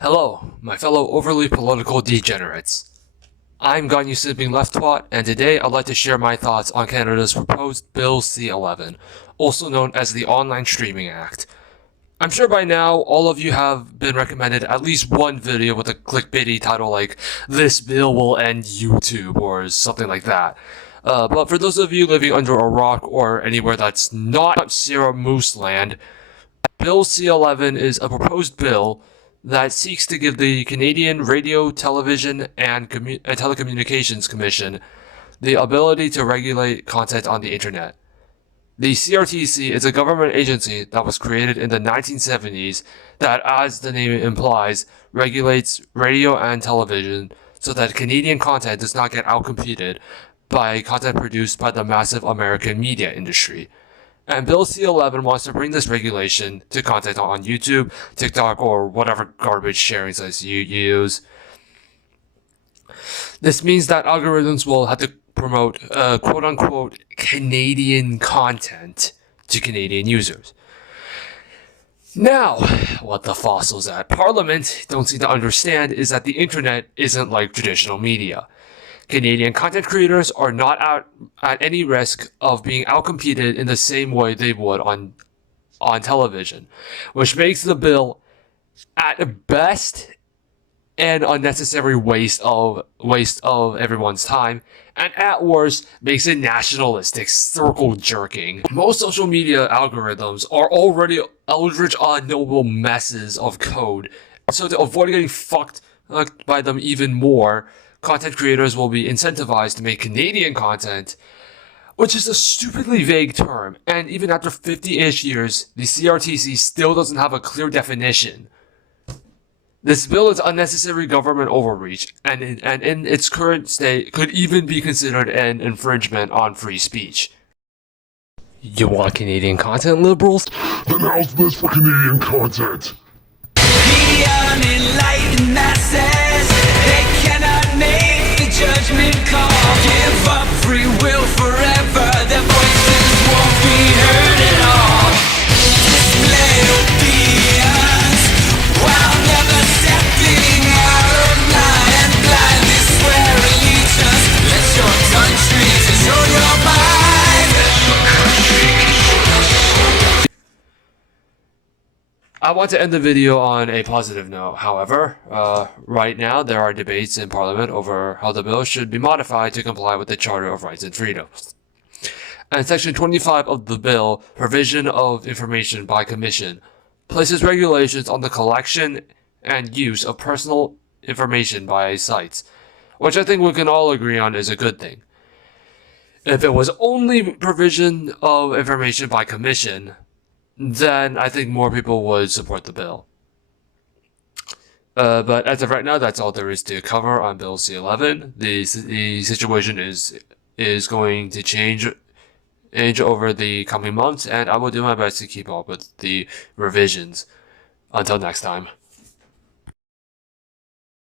Hello, my fellow overly political degenerates. I'm Ganyu Sipping Leftwat, and today I'd like to share my thoughts on Canada's proposed Bill C-11, also known as the Online Streaming Act. I'm sure by now all of you have been recommended at least one video with a clickbaity title like, "This bill will end YouTube," or something like that. But for those of you living under a rock or anywhere that's not Sierra Moose land, Bill C-11 is a proposed bill that seeks to give the Canadian Radio, Television, and Telecommunications Commission the ability to regulate content on the internet. The CRTC is a government agency that was created in the 1970s that, as the name implies, regulates radio and television so that Canadian content does not get outcompeted by content produced by the massive American media industry. And Bill C-11 wants to bring this regulation to content on YouTube, TikTok, or whatever garbage sharing sites you use. This means that algorithms will have to promote quote-unquote Canadian content to Canadian users. Now, what the fossils at Parliament don't seem to understand is that the internet isn't like traditional media. Canadian content creators are not at any risk of being outcompeted in the same way they would on television, which makes the bill, at best, an unnecessary waste of everyone's time, and at worst, makes it nationalistic circle jerking. Most social media algorithms are already eldritch unknowable messes of code, so to avoid getting fucked by them even more, content creators will be incentivized to make Canadian content, which is a stupidly vague term, and even after 50-ish years, the CRTC still doesn't have a clear definition. This bill is unnecessary government overreach, and in its current state could even be considered an infringement on free speech. You want Canadian content, liberals? Then how's this for Canadian content? The unenlightened masses, they cannot make the judgment call. Give up free will forever, their voices won't be heard at all. Display obedience while never stepping out of line, and blindly swear allegiance. Let your country control your mind. I want to end the video on a positive note. However, right now there are debates in Parliament over how the bill should be modified to comply with the Charter of Rights and Freedoms. And Section 25 of the bill, Provision of Information by Commission, places regulations on the collection and use of personal information by sites, which I think we can all agree on is a good thing. If it was only provision of information by commission, then I think more people would support the bill. But as of right now, that's all there is to cover on Bill C-11. The situation is going to change over the coming months, and I will do my best to keep up with the revisions. Until next time.